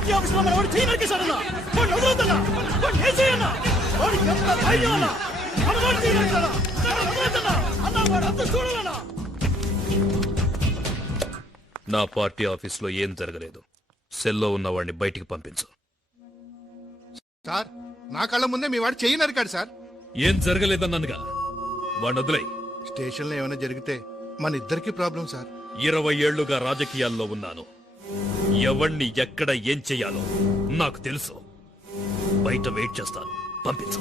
Party office లో వాడు చేయి నరికేశాడన్నా, వాడిని వదలొద్దన్నా, వాడిని ఏం చేయన్నా, వాడికి ఎంత ధైర్యం అన్నా, వాడు చేయి నరికేశాడా, వదలొద్దన్నా అన్నా, వాడు అంతా చూడాలన్నా. నా పార్టీ ఆఫీస్ లో ఏం జరగలేదు. సెల్లో ఉన్న వాడిని బయటికి పంపించు. సార్, నా కళ్ళ ముందే మీ వాడు చెయ్యి నరికాడు సార్. ఏం జరగలేదన్నానుగా, వాడిని వదిలేయ్. స్టేషన్లో ఏమైనా జరిగితే మన ఇద్దరికి ప్రాబ్లం సార్. 20 ఏళ్లుగా రాజకీయాల్లో ఉన్నాను. ఎవణ్ణి ఎక్కడ ఏం చెయ్యాలో నాకు తెలుసు. బయట వెయిట్ చేస్తాను, పంపించు.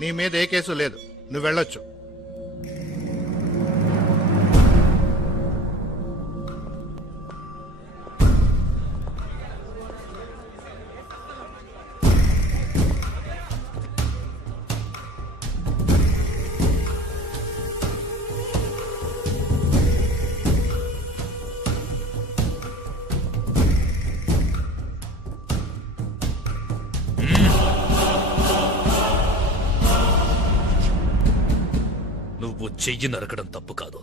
నీ మీద ఏ కేసు లేదు, నువ్వు వెళ్ళొచ్చు. నువ్వు చెయ్యి నరకడం తప్పు కాదు,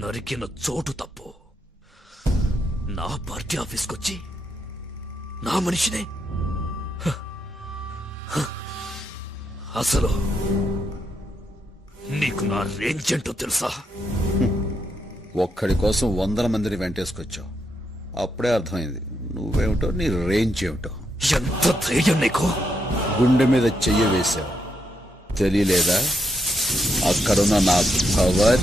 నరికిన చోటు తప్పు. నా పార్టీ ఆఫీస్కొచ్చి నా మనిషినే అసలు నీకు నా రేంజ్ ఏంటో తెలుసా? ఒక్కడి కోసం 100 మందిని వెంటేసుకొచ్చావు. అప్పుడే అర్థమైంది నువ్వేమిటో, నీ రేంజ్ ఏమిటో. ఎంత ధైర్యం నీకు? గుండె మీద చెయ్యి వేశావు, తెలియలేదా? అక్కడున్న నా పవర్.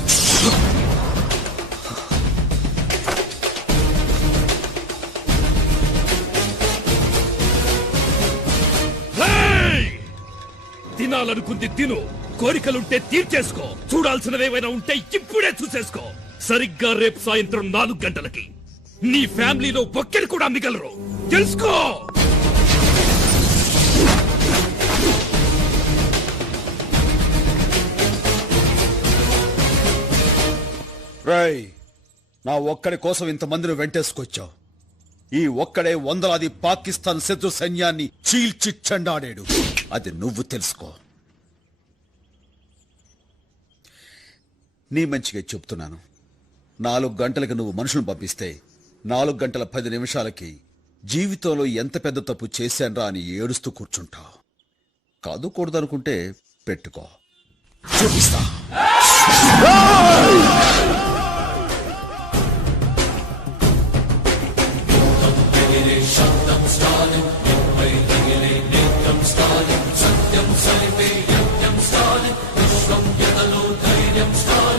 తినాలనుకుంది తిను, కోరికలుంటే తీర్చేసుకో, చూడాల్సినవేమైనా ఉంటే ఇప్పుడే చూసేసుకో. సరిగ్గా రేపు సాయంత్రం 4 గంటలకి నీ ఫ్యామిలీలో ఒక్కరి కూడా మిగలరు, తెలుసుకో. రేయ్, నా ఒక్కడి కోసం ఇంతమందిని వెంటేసుకొచ్చావు. ఈ ఒక్కడే వందలాది పాకిస్తాన్ శత్రు సైన్యాన్ని చీల్చి చెండాడాడు. అది నువ్వు తెలుసుకో. నీ మంచిగా చెప్తున్నాను. 4 గంటలకు నువ్వు మనుషులను పంపిస్తే 4 గంటల 10 నిమిషాలకి జీవితంలో ఎంత పెద్ద తప్పు చేశాన్రా అని ఏడుస్తూ కూర్చుంటావు. కాదు కూడదనుకుంటే పెట్టుకో, చూపిస్తా. సత్యం సరిపే యజ్ఞం స్టాలిన్, విశ్వం ఎదలో ధైర్యం స్టాలిన్.